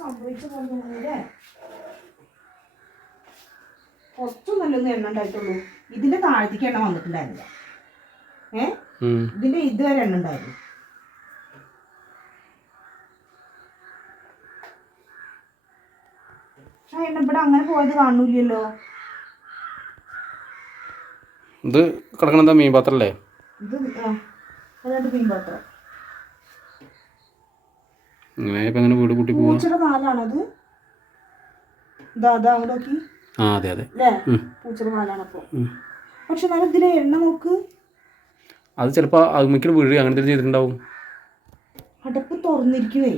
സംഭവിച്ചു പോകുന്നല്ലേ? കുറച്ചും നല്ലൊന്നും എണ്ണ ഉണ്ടായിട്ടുള്ളൂ. ഇതിന്റെ താഴത്തേക്ക് എണ്ണ വന്നിട്ടുണ്ടായിരുന്നില്ല. ഇതിന്റെ ഇതുവരെ എണ്ണ ഉണ്ടായിരുന്നു. പക്ഷെ എണ്ണ ഇവിടെ അങ്ങനെ പോയത് കാണൂല്ലോ. ഇത് കിടക്കണ മീൻ പാത്രം അല്ലേ? ഇത് അതായത് മീൻ പാത്രം. ഇങ്ങനെ വീട് കൂട്ടി പോവാ. പൂച്ചയുടെ കാലാണത്. അതെ അതെ അല്ലേ? പൂച്ചയുടെ കാലാണ്. അപ്പൊ പക്ഷെ എന്നാലും ഇതിലെ എണ്ണ നോക്ക്. അത് ചിലപ്പോ അതുമിക്കൽ വീഴ് അങ്ങനത്തെ ചെയ്തിട്ടുണ്ടാവും. അടപ്പ് തുറന്നിരിക്കുവേ.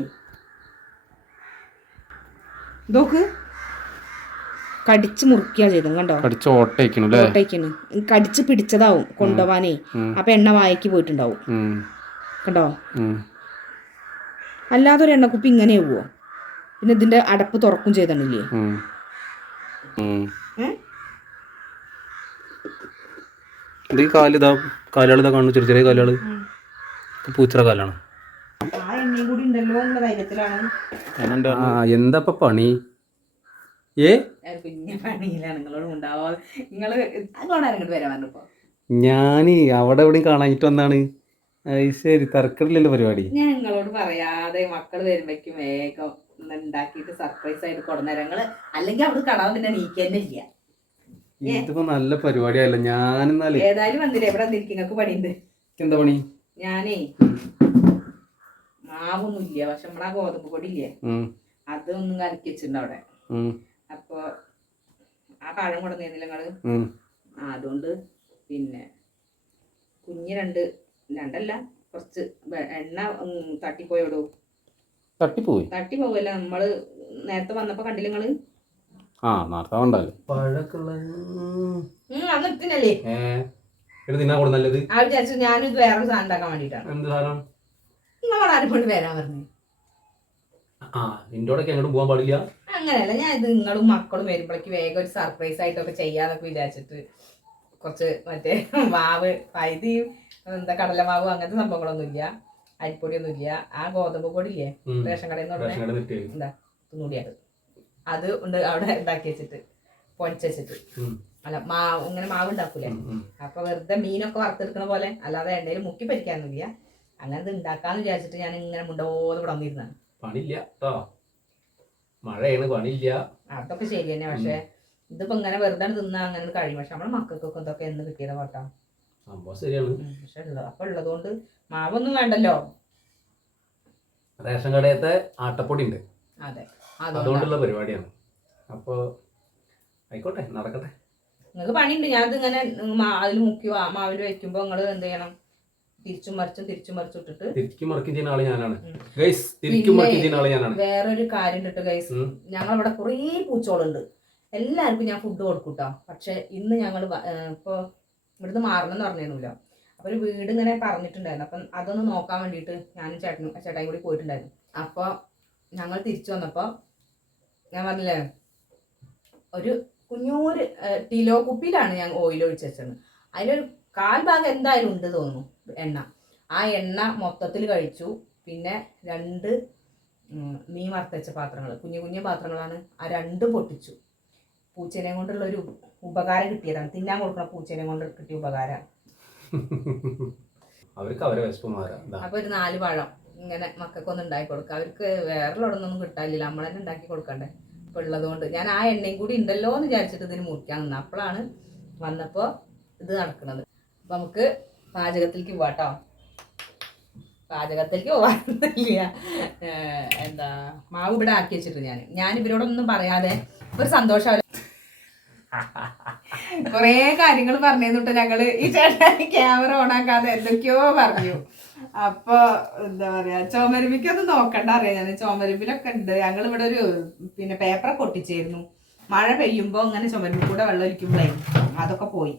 ഇതൊക്കെ കടിച്ച് മുറിക്കുക ചെയ്തു. കണ്ടോ? കടിച്ച് ഓട്ടയ്ക്കണ് കടിച്ച് പിടിച്ചതാവും കൊണ്ടുപോവാനേ. അപ്പൊ എണ്ണ വായക്ക് പോയിട്ടുണ്ടാവും. കണ്ടോ? അല്ലാതെ ഒരു എണ്ണക്കുപ്പി ഇങ്ങനെ പോവോ? പിന്നെ ഇതിന്റെ അടപ്പ് തുറക്കും ചെയ്തണില്ലേ? ഇത് കാലുകളിതാ കാണുന്നു, ചെറിയ ചെറിയ കാലുകള്. പൂച്ചയുടെ കാലാണ്. ആ എണ്ണയും കൂടി ഉണ്ടല്ലോ എന്നുള്ള ധൈര്യത്തിലാണ്. എന്താ പണി? കുഞ്ഞ പണിയിലാണ്. നിങ്ങളോട് ഉണ്ടാവാതെ നിങ്ങളോട് വരാൻ പറഞ്ഞപ്പോ ഞാന് അവിടെ എവിടെയും കാണാനിട്ട് വന്നാണ്. ശരി, തർക്കമില്ലല്ലോ പരിപാടി. ഞാൻ നിങ്ങളോട് പറയാതെ മക്കള് വരുമ്പോഴേക്കും വേഗം ഉണ്ടാക്കിയിട്ട് സർപ്രൈസ് ആയിട്ട് കൊടുന്നേരം. നിങ്ങള് അല്ലെങ്കിൽ അവിടെ കടാവ് പിന്നെ നീക്കന്നെ ഇല്ല. ഇതിപ്പോ നല്ല പരിപാടിയല്ല. ഞാനെന്നാല് ഏതായാലും വന്നില്ലേ? എവിടെ വന്നിരിക്കും? നിങ്ങൾക്ക് പണിയുണ്ട്. എന്താ പണി? ഞാനേ മാവൊന്നും ഇല്ല, പക്ഷെ നമ്മളാ ഗോതമ്പ് പൊടി ഇല്ലേ, അതൊന്നും കലക്കി വെച്ചിട്ടുണ്ട് അവിടെ. അപ്പൊ ആ പഴം കൊടുന്നിരുന്നില്ല നിങ്ങള്? അതുകൊണ്ട് പിന്നെ കുഞ്ഞ് രണ്ടല്ല കുറച്ച് എണ്ണ തട്ടിപ്പോയോടൂ. തട്ടിപ്പോവല്ല. നമ്മള് നേരത്തെ വന്നപ്പോ കണ്ടില്ല നിങ്ങള്? അന്നിട്ടിനല്ലേ ആ വിചാരിച്ചു. ഞാനിത് വേറൊരു സാധനം ഉണ്ടാക്കാൻ വേണ്ടിട്ടാണ്. നിങ്ങളോട് ആരും കൊണ്ട് വരാൻ പറഞ്ഞു. അങ്ങനെയല്ല, ഞാൻ ഇത് നിങ്ങളും മക്കളും വരുമ്പോഴേക്ക് വേഗം ഒരു സർപ്രൈസ് ആയിട്ടൊക്കെ ചെയ്യാന്നൊക്കെ വിചാരിച്ചിട്ട് കുറച്ച് മറ്റേ മാവ് പൈതയും എന്താ കടലമാവ് അങ്ങനത്തെ സംഭവങ്ങളൊന്നും ഇല്ല, അരിപ്പൊടിയൊന്നും ഇല്ല. ആ ഗോതമ്പ് പൊടി ഇല്ലേ റേഷൻ കടയിൽ നിന്ന് എന്താ തുന്നൂടിയത്, അത് ഉണ്ട് അവിടെ ഉണ്ടാക്കി വെച്ചിട്ട് പൊടിച്ച് വെച്ചിട്ട്. അല്ല മാവ് ഇങ്ങനെ മാവ് ഉണ്ടാക്കൂലേ? അപ്പൊ വെറുതെ മീനൊക്കെ വറുത്തെടുക്കണ പോലെ, അല്ലാതെ എണ്ണയിൽ മുക്കി പരിക്കാനൊന്നുമില്ല. അങ്ങനത്തെ ഉണ്ടാക്കാന്ന് വിചാരിച്ചിട്ട് ഞാൻ ഇങ്ങനെ മുണ്ടോന്ന് ഇവിടെ വന്നിരുന്നാണ്. അതൊക്കെ ശരി തന്നെ. പക്ഷെ ഇതിപ്പോ ഇങ്ങനെ വെറുതെ തിന്നാ അങ്ങനെ കഴിയും. പക്ഷെ നമ്മളെ മക്കൾക്കൊക്കെ ഇതൊക്കെ എന്ന് കിട്ടിയതാ കേട്ടോ. പക്ഷെ അപ്പൊ ഉള്ളതുകൊണ്ട് മാവൊന്നും വേണ്ടല്ലോ. റേഷൻ കടയത്തെ ആട്ടപ്പൊടി ഉണ്ട്. അതെ, അതുകൊണ്ടുള്ള പരിപാടിയാണ്. അപ്പൊ ആയിക്കോട്ടെ, നടക്കട്ടെ. നിങ്ങൾക്ക് പണിയുണ്ട്. ഞാനത് ഇങ്ങനെ അതിൽ മുക്കി മാവിൽ വെക്കുമ്പോ നിങ്ങള് എന്ത് ചെയ്യണം? തിരിച്ചും മറിച്ചും ഇട്ടിട്ട് വേറൊരു കാര്യം ഇട്ടിട്ട് ഗൈസ്, ഞങ്ങളിവിടെ കുറേ പൂച്ചോളുണ്ട്. എല്ലാവർക്കും ഞാൻ ഫുഡ് കൊടുക്കൂട്ടോ. പക്ഷെ ഇന്ന് ഞങ്ങൾ ഇപ്പൊ ഇവിടുന്ന് മാറണം എന്ന് പറഞ്ഞിരുന്നല്ലോ. അപ്പൊ ഒരു വീട് ഇങ്ങനെ പറഞ്ഞിട്ടുണ്ടായിരുന്നു. അപ്പം അതൊന്ന് നോക്കാൻ വേണ്ടിയിട്ട് ഞാനും ചേട്ടായും കൂടി പോയിട്ടുണ്ടായിരുന്നു. അപ്പൊ ഞങ്ങൾ തിരിച്ചു വന്നപ്പോ ഞാൻ പറഞ്ഞില്ലേ, ഒരു കുഞ്ഞൂര് ടിലോ കുപ്പിയിലാണ് ഞാൻ ഓയിൽ ഒഴിച്ച് വെച്ചത്. അതിലൊരു 1/4 ഭാഗം എന്തായാലും ഉണ്ട് തോന്നുന്നു എണ്ണ. ആ എണ്ണ മൊത്തത്തിൽ കഴിച്ചു. പിന്നെ 2 മീൻ വറുത്തച്ച പാത്രങ്ങൾ, കുഞ്ഞു പാത്രങ്ങളാണ്. ആ 2 പൊട്ടിച്ചു. പൂച്ചേനെ കൊണ്ടുള്ള ഒരു ഉപകാരം കിട്ടിയതാണ്. തിന്നാൻ കൊടുക്കുന്ന പൂച്ചേനെ കൊണ്ട് കിട്ടിയ ഉപകാരമാണ്. അപ്പൊ ഒരു 4 പഴം ഇങ്ങനെ മക്കൾക്കൊന്നും ഉണ്ടാക്കി കൊടുക്കുക. അവർക്ക് വേറെ ഉള്ളതൊന്നും കിട്ടാനില്ല, നമ്മൾ തന്നെ ഉണ്ടാക്കി കൊടുക്കണ്ടേ. ഇപ്പൊ ഉള്ളതുകൊണ്ട് ഞാൻ ആ എണ്ണയും കൂടി ഉണ്ടല്ലോ എന്ന് വിചാരിച്ചിട്ട് ഇതിന് മുറിക്കാൻ നിന്നു. അപ്പോഴാണ് വന്നപ്പോ ഇത് നടക്കുന്നത്. അപ്പൊ നമുക്ക് പാചകത്തിലേക്ക് പോവാട്ടോ. പാചകത്തിലേക്ക് പോവാനില്ല. എന്താ മാവ് ഇവിടെ ആക്കി വെച്ചിട്ട് ഞാൻ ഇവരോടൊന്നും പറയാതെ ഒരു സന്തോഷം. കൊറേ കാര്യങ്ങൾ പറഞ്ഞിട്ട് ഞങ്ങള് ഈ ചേട്ടൻ ക്യാമറ ഓണാക്കാതെ എന്തൊക്കെയോ പറഞ്ഞു. അപ്പൊ എന്താ പറയാ, ചുമരുമ്പിക്കൊന്നും നോക്കണ്ട അറിയാം. ഞാൻ ചുമരുമ്പിലൊക്കെ ഉണ്ട്. ഞങ്ങൾ ഇവിടെ ഒരു പിന്നെ പേപ്പറൊക്കെ ഒട്ടിച്ചായിരുന്നു. മഴ പെയ്യുമ്പോ ഇങ്ങനെ ചുമരുമ്പിൽ കൂടെ വെള്ളം ഒലിക്കുമ്പോഴേ അതൊക്കെ പോയി.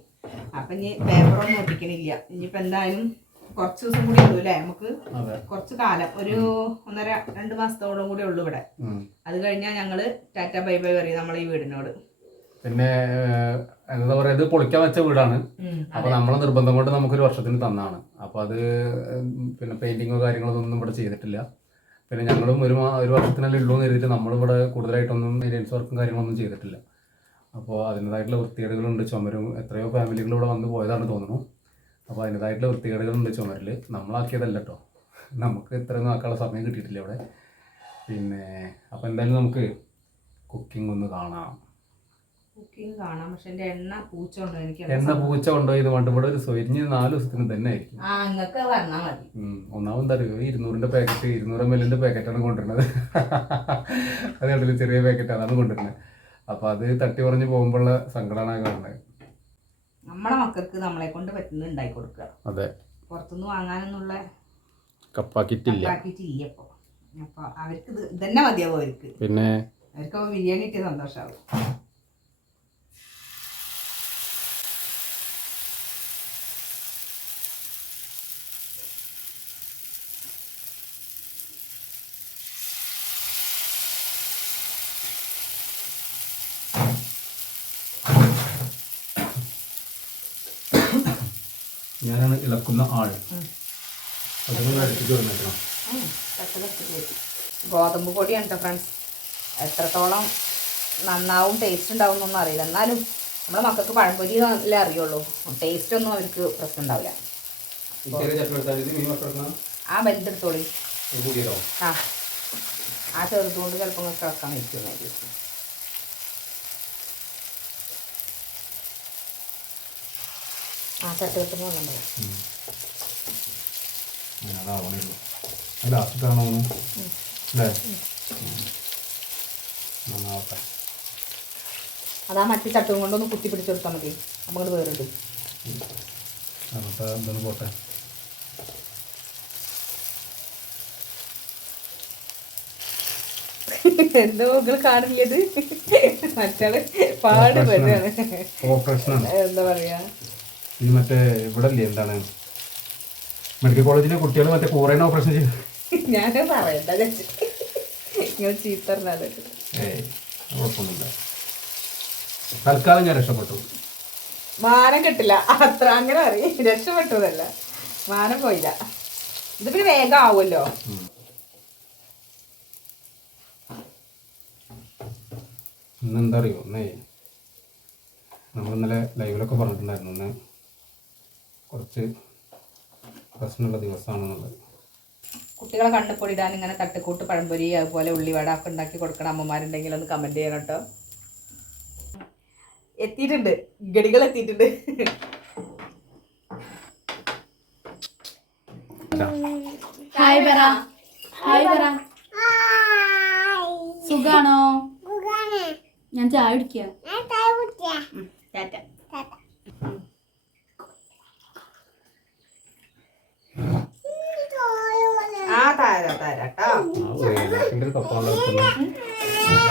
അപ്പൊ ഇനി പേപ്പറൊന്നും ഒട്ടിക്കണില്ല. ഇനിയിപ്പോ എന്തായാലും കുറച്ച് ദിവസം കൂടി ഉള്ളൂ അല്ലേ? നമുക്ക് കുറച്ച് കാലം, ഒരു 1.5-2 മാസത്തോളം കൂടി ഉള്ളു ഇവിടെ. അത് കഴിഞ്ഞാൽ ഞങ്ങള് ടാറ്റ ബൈ ബൈ പറയും നമ്മളെ ഈ വീടിനോട്. പിന്നെ എന്താ പറയാ, ഇത് പൊളിക്കാൻ വെച്ച വീടാണ്. അപ്പൊ നമ്മളെ നിർബന്ധം കൊണ്ട് നമുക്കൊരു വർഷത്തിന് തന്നാണ്. അപ്പൊ അത് പിന്നെ പെയിന്റിങ്ങോ കാര്യങ്ങളോ ഒന്നും ഇവിടെ ചെയ്തിട്ടില്ല. പിന്നെ ഞങ്ങളും ഒരു വർഷത്തിനല്ലേ ഉള്ളൂ എന്ന് കരുതിയിട്ട് നമ്മളിവിടെ കൂടുതലായിട്ടൊന്നും മെയിൻ്റെനൻസ് വർക്കും കാര്യങ്ങളൊന്നും ചെയ്തിട്ടില്ല. അപ്പോൾ അതിൻ്റേതായിട്ടുള്ള വൃത്തികേടുകളുണ്ട്. ചുമരും എത്രയോ ഫാമിലികൾ ഇവിടെ വന്ന് പോയതാണ് തോന്നുന്നു. അപ്പോൾ അതിൻ്റേതായിട്ടുള്ള വൃത്തികേടുകളുണ്ട് ചുമരിൽ. നമ്മളാക്കിയതല്ല കേട്ടോ, നമുക്ക് ഇത്രയൊന്നും ആക്കാനുള്ള സമയം കിട്ടിയിട്ടില്ല ഇവിടെ. പിന്നെ അപ്പോൾ എന്തായാലും നമുക്ക് കുക്കിംഗ് ഒന്ന് കാണാം. കുക്കിംഗ് കാണാം. പക്ഷെ എൻ്റെ എണ്ണ പൂച്ച കൊണ്ടോ ഇത് കൊണ്ട് ഇവിടെ ഒരു സ്വരിഞ്ഞ് 4 ദിവസത്തിന് തന്നെ ആയിരിക്കും. നിങ്ങൾക്ക് പറഞ്ഞാൽ മതി. ഒന്നാമത് എന്താ അറിയോ, 200 പാക്കറ്റ് 200 ml പാക്കറ്റാണ് കൊണ്ടുവരുന്നത്. അത് കണ്ടില്ല, ചെറിയ പാക്കറ്റ് അതാണ് കൊണ്ടുവരുന്നത്. അപ്പോൾ അത് തട്ടി പറഞ്ഞ് പോകുമ്പോഴുള്ള സങ്കടമാണ് കാണുന്നത്. നമ്മളെ മക്കൾക്ക് നമ്മളെ കൊണ്ട് പറ്റുന്നത് ഉണ്ടാക്കി കൊടുക്കുക. അതെ, പുറത്തുനിന്ന് വാങ്ങാനൊന്നുള്ള കപ്പാക്കിറ്റില്ല. അപ്പോൾ അപ്പോൾ അവർക്ക് ഇത് തന്നെ മതിയാവും. അവർക്ക് പിന്നെ അവർക്ക് ബിരിയാണി കിട്ടിയ സന്തോഷമാവും. ഞാനാണ് ഇളക്കുന്ന ആൾ. അതൊന്നും അടുത്തേക്ക് വന്നേക്കണം. ഗോതമ്പ് പൊടിയാണ് കേട്ടോ ഫ്രണ്ട്സ്. എത്രത്തോളം നന്നാവും ടേസ്റ്റ് ഉണ്ടാവും എന്നൊന്നും അറിയില്ല. എന്നാലും നമ്മളെ മക്കൾക്ക് പഴംപൊരി അല്ലേ അറിയുള്ളൂ. ടേസ്റ്റ് ഒന്നും അവർക്ക് പ്രശ്നം ഉണ്ടാവില്ല. ആ വലുതെടുത്തോളി. ആ ചെറുതുകൊണ്ട് ചിലപ്പോൾ കിടക്കാൻ വെക്കും. ആ ചട്ടുകെട്ട് പോകുന്നുണ്ടോ? അതാ മറ്റു ചട്ടും കൊണ്ടൊന്ന് കുത്തി പിടിച്ചെടുത്താൽ മതി. നമുക്ക് വേറിട്ട് പോട്ടെ. എന്തോ നിങ്ങൾ കാണില്ലത് മറ്റാള് പാടുപെടാണ്. എന്താ പറയാ, ഇത് മറ്റേ ഇവിടെ ഇല്ലേ, എന്താണ് മെഡിക്കൽ കോളേജിലെ കുട്ടികൾ മറ്റേ കൂറേനെ ഓപ്പറേഷൻ ചെയ്തു. ഞാൻ പറയണ്ട നിങ്ങൾ ചീത്ത പറഞ്ഞാല്. കുഴപ്പമൊന്നുമില്ല, തൽക്കാലം ഞാൻ രക്ഷപ്പെട്ടു. മാനം കിട്ടില്ല അത്ര, അങ്ങനെ അറിയും. രക്ഷപ്പെട്ടതല്ല, മാനം പോയില്ല. ഇത് പിന്നെ വേഗം ആവുമല്ലോ. ഇന്നെന്താ അറിയോ, നമ്മളിന്നലെ ലൈവിലൊക്കെ പറഞ്ഞിട്ടുണ്ടായിരുന്നു ഇന്ന് കുറച്ച് പ്രശ്നമുള്ള ദിവസമാണെന്നുള്ളത്. കുട്ടികളെ കണ്ണപ്പൊടിയിടാൻ ഇങ്ങനെ തട്ടിക്കൂട്ട് പഴംപൊരി അതുപോലെ ഉള്ളിവട ഒക്കെ ഉണ്ടാക്കി കൊടുക്കണം അമ്മമാരുണ്ടെങ്കിൽ ഒന്ന് കമന്റ് ചെയ്യണം കേട്ടോ. എത്തിയിട്ടുണ്ട്, ഗടികൾ എത്തിയിട്ടുണ്ട്. ഹായ് പറ, ഹായ് പറ. സുഖാണോ? ഞാൻ ചായ കുടിക്കുക.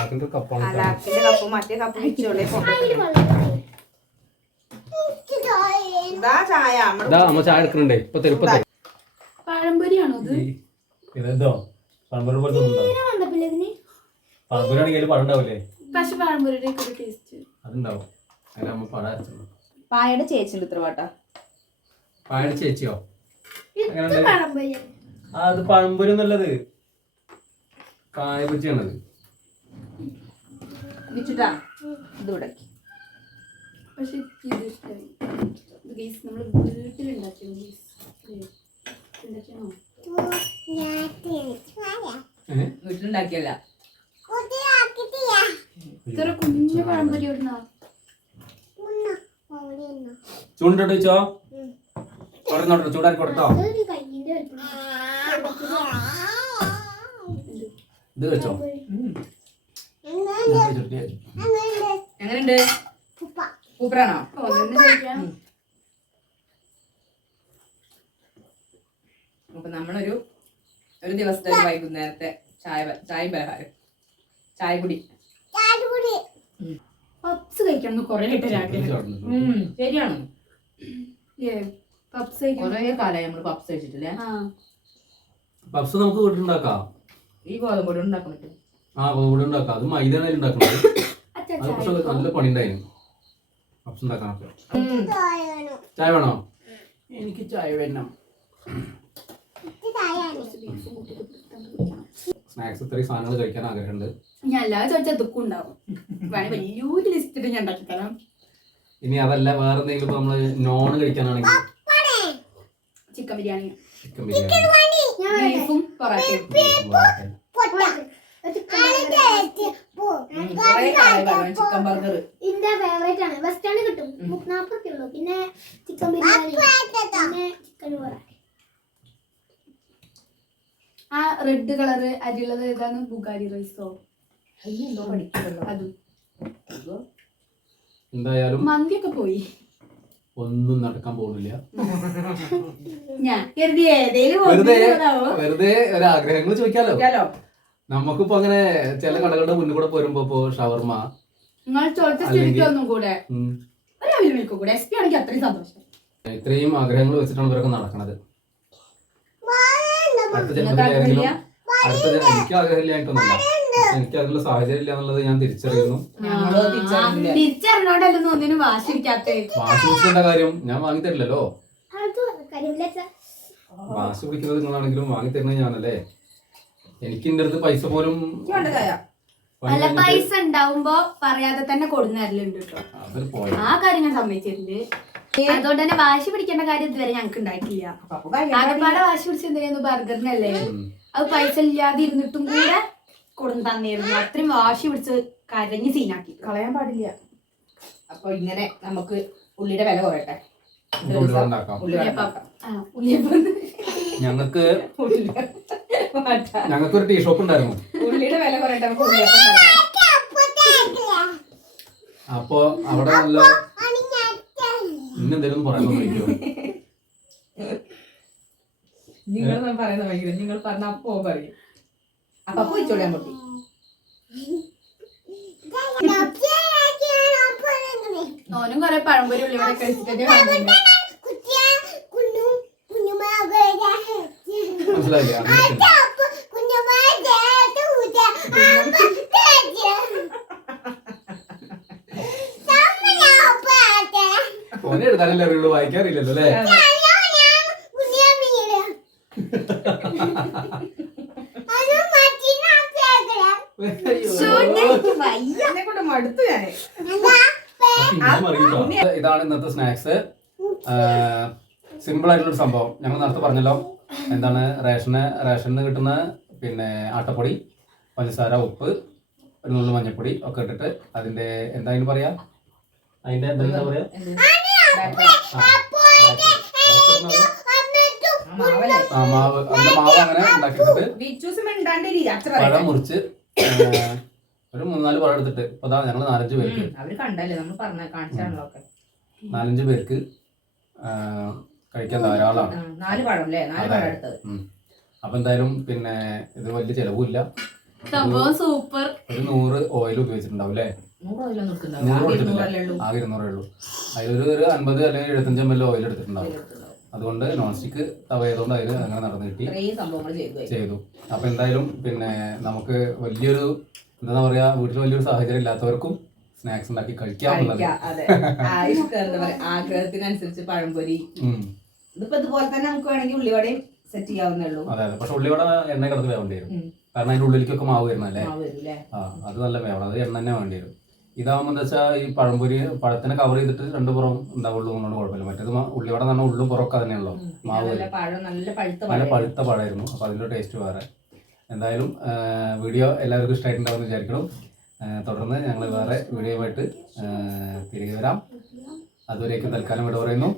മറ്റേ കപ്പ് വെച്ചോളേ. ചായ എടുക്കണ്ടേ? പഴംപൊരിയാണോ ഇത്? പഴംപൊരി പോലെ പഴംപൊരിയാണെങ്കിൽ പഴം ഉണ്ടാവില്ലേ? പക്ഷെ പഴംപൊരിയുടെ ടേസ്റ്റ് അതുണ്ടാവും. അതിലമ്മ പഴം അരച്ചു. പായയുടെ ചേച്ചിണ്ട് ഇത്ര പാട്ടാ. പായയുടെ ചേച്ചിയോ? അത് പഴംപൊരി ഒന്നുള്ളത്, കായ പൊരിയാണത്. വിച്ചിട്ടാ ഇത് ഉടക്കി. പക്ഷെ ഇത് ഇഷ്ടമായി. നമ്മൾ വീട്ടിലുണ്ടാക്കിയോ? വീട്ടിലുണ്ടാക്കിയല്ല, ഇത്ര കുഞ്ഞു പഴംപൊരി ഇടുന്നോ? ചൂണ്ടിട്ടോ ചോദിച്ചോ? പറഞ്ഞോട്ടോ, ചൂടാക്കി കൊടുത്തോ? ഇത് വെച്ചോ? എങ്ങനെയുണ്ട്? സൂപ്പറാണോ? അപ്പൊ നമ്മളൊരു ദിവസത്തെ വൈകുന്നേരത്തെ ചായ പലഹാരം, ചായ കുടി. പപ്സ് കഴിക്കണം കൊറേ ശരിയാണ്. പപ്സ് കൊറേ കാലമായി നമ്മള് പപ്സ് കഴിച്ചിട്ടില്ലേ? പപ്സ് നമുക്ക് വീട്ടിലുണ്ടാക്കാം. ഈ ഗോതമ്പൊടി ഉണ്ടാക്കാൻ പറ്റും. ഗോതമ്പൊടി ഉണ്ടാക്കാം. അത് മൈദ ഉണ്ടാക്കുന്നത്. അത് പക്ഷെ നല്ല പണി ഉണ്ടായിരുന്നു പപ്സ് ഉണ്ടാക്കാനൊക്കെ. ചായ വേണോ? എനിക്ക് ചായ വേണം. സ്നാക്സ് ഇത്രയും സാധനങ്ങൾ കഴിക്കാൻ ആഗ്രഹമുണ്ട്. ഞാൻ എല്ലാവരും ചോദിച്ചാൽ ദുഃഖം ഉണ്ടാവും. വേണേ വലിയൊരു ലിസ്റ്റ് ഞാൻ ഉണ്ടാക്കി തരാം. ഇനി അതല്ല വേറെ എന്തെങ്കിലും ഇപ്പൊ നമ്മള് നോൺ കഴിക്കാനാണെങ്കിൽ ചിക്കൻ ബിരിയാണി, ചിക്കൻ ബിരിയാണി, ബീഫും പൊറാട്ടയും. ചിക്കൻ ബർഗർ എന്റെ ഫേവറേറ്റ് ആണ്. വെസ്റ്റേൺ കിട്ടും 40 ഉള്ളൂ. പിന്നെ ചിക്കൻ ബിരിയാണി, പിന്നെ ചിക്കൻ പൊറാട്ട. ആ റെഡ് കളറ് അരിയുള്ളത് ഏതാണ്? ബുഗാരി റൈസോ എന്തോ പഠിക്കുമല്ലോ. അതും. എന്തായാലും മന്തിയൊക്കെ പോയി. ഒന്നും നടക്കാൻ പോകുന്നില്ല. ഞാൻ കരുതി ഏതേലും വെറുതെ ഒന്നിനുള്ളതാവോ? വെറുതെ ഒരു ആഗ്രഹങ്ങൾ ചോദിക്കാലോ. ചോദിക്കാലോ. നമുക്കിപ്പോ അങ്ങനെ ചില കടകളുടെ മുന്നിൽ കൂടെ പോരുമ്പോ ഇപ്പൊ ഷവർമ, നിങ്ങൾ ചോദിച്ച സ്ഥിതിക്ക് ഒന്നും കൂടെ ഉം, ഒരു അവിൽ മിൽക്കും കൂടെ SP ആണെങ്കിൽ അത്രയും സന്തോഷം. ഇത്രയും ആഗ്രഹങ്ങൾ വെച്ചിട്ടാണ് ഇവരൊക്കെ നടക്കണത്. അടുത്ത ജന്മത്തിൽ നിങ്ങൾക്ക് ഏതെങ്കിലും ആഗ്രഹമില്ല? എനിക്ക് ആഗ്രഹമില്ലായിട്ടൊന്നുമില്ല. പക്ഷെ എനിക്ക് അതിനുള്ള സാഹചര്യം ഇല്ല എന്നുള്ളത് ഞാൻ തിരിച്ചറിയുന്നു. ഞങ്ങളോ തിരിച്ചറിഞ്ഞില്ല. തിരിച്ചറിഞ്ഞോണ്ടല്ലോ ഒന്നിനും വാശിരിക്കാത്ത. വാശി പിടിക്കേണ്ട കാര്യം ഞാൻ വാങ്ങി തരില്ലല്ലോ. അത് കരിമില്ല. വാശി പിടിക്കുന്നത് നിങ്ങളാണെങ്കിലും വാങ്ങി തരുന്നത് ഞാനല്ലേ. എനിക്ക് എന്റെ അടുത്ത് പൈസ പോലും വേണ്ട കായ അല്ല, പൈസ ഉണ്ടാവുമ്പോ പറയാതെ തന്നെ കൊടുന്നരലുണ്ട് കേട്ടോ. അതിൽ പോയി ആ കാര്യം ഞാൻ സമ്മതിച്ചിട്ടുണ്ട്. അതുകൊണ്ട് തന്നെ വാശി പിടിക്കേണ്ട കാര്യം ഇതുവരെ ഞങ്ങൾക്ക് ഉണ്ടായിട്ടില്ല. ആകെപ്പാടെ വാശി പിടിച്ച എന്തിനായിരുന്നു? ബർഗറിനല്ലേ. അത് പൈസ ഇല്ലാതെ ഇരുന്നിട്ടും കൂടെ കൊടുന്ന് തന്നിരുന്നു. അത്രയും വാശി പിടിച്ച് കരഞ്ഞ് സീനാക്കി. കളയാൻ പാടില്ല. അപ്പൊ ഇങ്ങനെ നമുക്ക് ഉള്ളിയുടെ വില കുറയട്ടെ. ഉള്ളിവട ഉണ്ടാക്കാം. ഞങ്ങൾക്ക് ഞങ്ങൾക്കൊരു ടീ ഷോപ്പ് ഉണ്ടായിരുന്നു. ഉള്ളിയുടെ വില കുറയട്ടെ, നമുക്ക് ഉള്ളിയപ്പം ഉണ്ടാക്കാം. അപ്പൊ അവിടെ നല്ല ഇന്നെന്തെങ്കിലും പറയാൻ വിളിക്കോ? നിങ്ങൾ പറയുന്ന ഭയങ്കര നിങ്ങൾ പറഞ്ഞ അപ്പോ പറയും. അപ്പൊ പോയിച്ചോളാൻ പറ്റി. ഓനും കൊറേ പഴംപൊരി ഉള്ളിവിടെ കഴിച്ചിട്ടേ കാണുന്നുണ്ട്. മനസ്സിലായില്ലേ? ഓനെ എഴുതാനല്ലേ അറിയുള്ളൂ, വായിക്കാറില്ലല്ലോ അല്ലേ? എന്നെ കൊണ്ട് മടുത്തു ഞാന്. ഇതാണ് ഇന്നത്തെ സ്നാക്സ്. സിമ്പിൾ ആയിട്ടുള്ളൊരു സംഭവം. ഞങ്ങൾ നേരത്തെ പറഞ്ഞല്ലോ, എന്താണ് റേഷന് കിട്ടുന്ന പിന്നെ ആട്ടപ്പൊടി, പഞ്ചസാര, ഉപ്പ്, ഒരു നുള്ളു മഞ്ഞപ്പൊടി ഒക്കെ ഇട്ടിട്ട് അതിന്റെ എന്തായാലും പറയാ, അതിന്റെ എന്താ പറയാ, മാവ്, അതിന്റെ മാവ് അങ്ങനെ ഉണ്ടാക്കിയിട്ട് പഴം മുറിച്ച് ഒരു 3-4 പഴം എടുത്തിട്ട് ഇപ്പൊ ഞങ്ങള് 4-5 പേർക്ക്, അവര് കണ്ടല്ലേ നമ്മൾ പറഞ്ഞ കാണിച്ചാണല്ലോ. 4-5 പേർക്ക് കഴിക്കാൻ ധാരാളമാണ്. 4 പഴം അല്ലേ? 4 പഴം എടുത്തത്. അപ്പൊ എന്തായാലും പിന്നെ ഇത് വലിയ ചെലവുമില്ല. സംഭവം സൂപ്പർ. ഒരു 100 ഓയിൽ ഉപയോഗിച്ചിട്ടുണ്ടാവും അല്ലേ? 100 ആകെ 200 ഉള്ളൂ. അതിലൊരു 50 അല്ലെങ്കിൽ 75 ml ഓയിൽ എടുത്തിട്ടുണ്ടാവും. അതുകൊണ്ട് നോൺ സ്റ്റിക്ക് തവയതുകൊണ്ട് അതിന് അങ്ങനെ നടന്നു കിട്ടി ചെയ്തു. അപ്പൊ എന്തായാലും പിന്നെ നമുക്ക് വലിയൊരു എന്താ പറയാ, വീട്ടിൽ വലിയൊരു സാഹചര്യം ഇല്ലാത്തവർക്കും സ്നാക്സ് ഉണ്ടാക്കി കഴിക്കാറുള്ളത്. ആഗ്രഹത്തിനനുസരിച്ച് പഴംപൊരി. ഇതിപ്പോ ഇതുപോലെ തന്നെ നമുക്ക് വേണമെങ്കിൽ ഉള്ളിവടയും സെറ്റ് ചെയ്യാവുന്നേ ഉള്ളൂ. അതെ അതെ. പക്ഷെ ഉള്ളിവട എണ്ണ കിടന്ന് വേണ്ടി വരും. കാരണം അതിന്റെ ഉള്ളിലേക്കൊക്കെ മാവ് വരുന്നല്ലേ. അത് നല്ല വേണം. അത് എണ്ണ തന്നെ വേണ്ടി വരും. ഇതാവുമ്പോ എന്താ വെച്ചാൽ ഈ പഴംപൊരി പഴത്തിനെ കവർ ചെയ്തിട്ട് 2 പുറം ഉണ്ടാവുള്ളൂ എന്നുകൊണ്ട് കുഴപ്പമില്ല. മറ്റേത് ഉള്ളിവട എന്ന് പറഞ്ഞാൽ ഉള്ളും പുറമൊക്കെ തന്നെയുള്ളൂ. മാവ് നല്ല പഴുത്ത പഴമായിരുന്നു. അപ്പൊ അതിന്റെ ടേസ്റ്റ് വേറെ. എന്തായാലും വീഡിയോ എല്ലാവർക്കും ഇഷ്ടമായിട്ടുണ്ടാവുമെന്ന് വിചാരിക്കണം. തുടർന്ന് ഞങ്ങൾ വേറെ വീഡിയോ ആയിട്ട് തിരികെ വരാം. അതുവരേക്കും തൽക്കാലം ഇവിടെ പറയുന്നു.